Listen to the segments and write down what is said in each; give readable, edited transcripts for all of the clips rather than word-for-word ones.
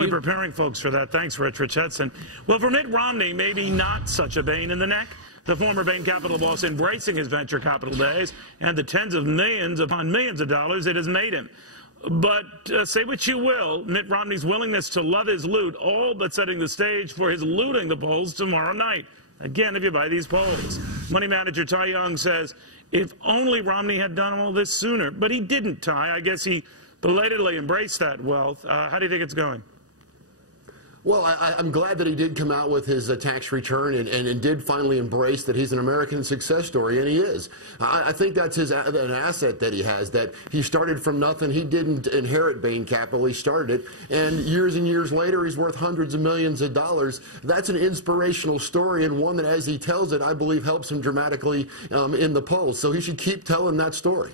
We're preparing folks for that. Thanks, Rich Richardson. Well, for Mitt Romney, maybe not such a bane in the neck. The former Bain Capital boss embracing his venture capital days and the tens of millions upon millions of dollars it has made him. But say what you will, Mitt Romney's willingness to love his loot, all but setting the stage for his looting the polls tomorrow night. Again, if you buy these polls. Money manager Ty Young says, if only Romney had done all this sooner. But he didn't, Ty. I guess he belatedly embraced that wealth. How do you think it's going? Well, I'm glad that he did come out with his tax return and did finally embrace that he's an American success story, and he is. I think that's an asset that he has, that he started from nothing. He didn't inherit Bain Capital. He started it, and years later, he's worth hundreds of millions of dollars. That's an inspirational story, and one that, as he tells it, I believe helps him dramatically in the polls. So he should keep telling that story.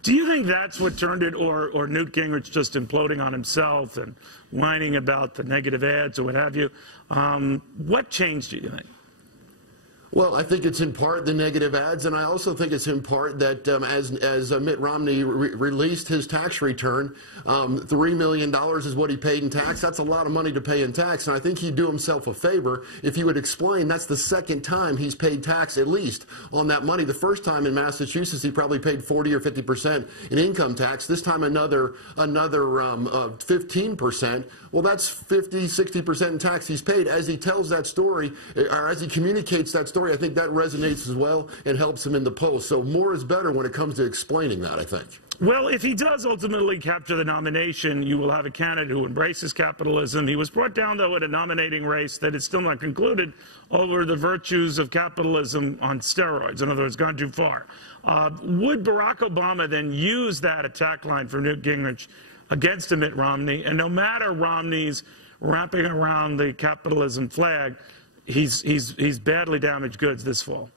Do you think that's what turned it, or Newt Gingrich just imploding on himself and whining about the negative ads or what have you? What changed, do you think? Well, I think it's in part the negative ads, and I also think it's in part that as Mitt Romney released his tax return, $3 million is what he paid in tax. That's a lot of money to pay in tax, and I think he'd do himself a favor if he would explain that's the second time he's paid tax, at least, on that money. The first time in Massachusetts, he probably paid 40 or 50% in income tax. This time another 15%. Well, that's 50, 60% in tax he's paid. As he tells that story, or as he communicates that story, I think that resonates as well and helps him in the polls. So more is better when it comes to explaining that, I think. Well, if he does ultimately capture the nomination, you will have a candidate who embraces capitalism. He was brought down, though, in a nominating race that is still not concluded over the virtues of capitalism on steroids. In other words, gone too far. Would Barack Obama then use that attack line for Newt Gingrich against Mitt Romney? And no matter Romney's wrapping around the capitalism flag, he's badly damaged goods this fall.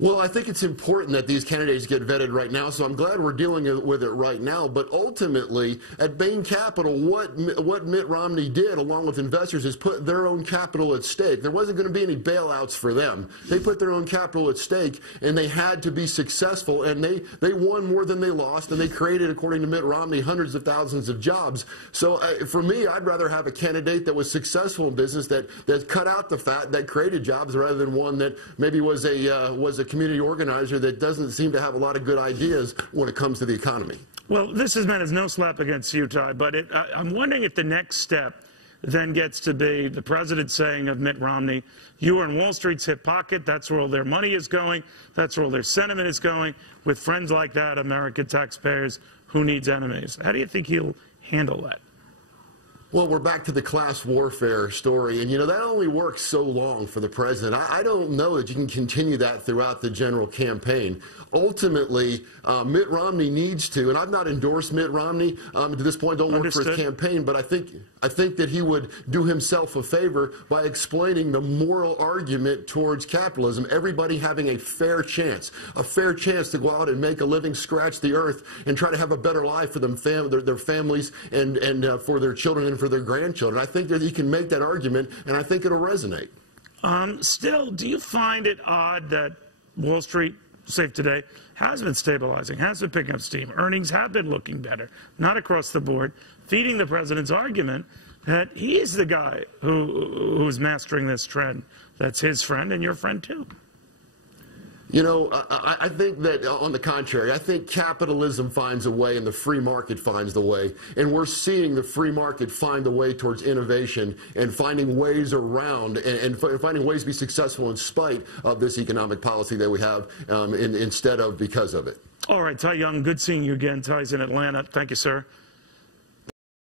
Well, I think it's important that these candidates get vetted right now, so I'm glad we're dealing with it right now. But ultimately, at Bain Capital, what Mitt Romney did, along with investors, is put their own capital at stake. There wasn't going to be any bailouts for them. They put their own capital at stake, and they had to be successful, and they won more than they lost, and they created, according to Mitt Romney, hundreds of thousands of jobs. So for me, I'd rather have a candidate that was successful in business, that cut out the fat, that created jobs, rather than one that maybe was a community organizer that doesn't seem to have a lot of good ideas when it comes to the economy. Well, this is meant as no slap against you, Ty, but I'm wondering if the next step then gets to be the president saying of Mitt Romney, you are in Wall Street's hip pocket, that's where all their money is going, that's where all their sentiment is going. With friends like that, American taxpayers, who needs enemies? How do you think he'll handle that? Well, we're back to the class warfare story, and that only works so long for the president. I don't know that you can continue that throughout the general campaign. Ultimately, Mitt Romney needs to, and I've not endorsed Mitt Romney to this point, don't work for his campaign, but I think that he would do himself a favor by explaining the moral argument towards capitalism, everybody having a fair chance to go out and make a living, scratch the earth, and try to have a better life for them, their families, and for their children and for their grandchildren. I think that he can make that argument, and I think it'll resonate. Still, do you find it odd that Wall Street, safe today, has been stabilizing, has been picking up steam? Earnings have been looking better, not across the board, feeding the president's argument that he is the guy who's mastering this trend. That's his friend and your friend, too. I think that, on the contrary, I think capitalism finds a way and the free market finds the way. And we're seeing the free market find a way towards innovation and finding ways around and finding ways to be successful in spite of this economic policy that we have instead of because of it. All right, Ty Young, good seeing you again. Ty's in Atlanta. Thank you, sir.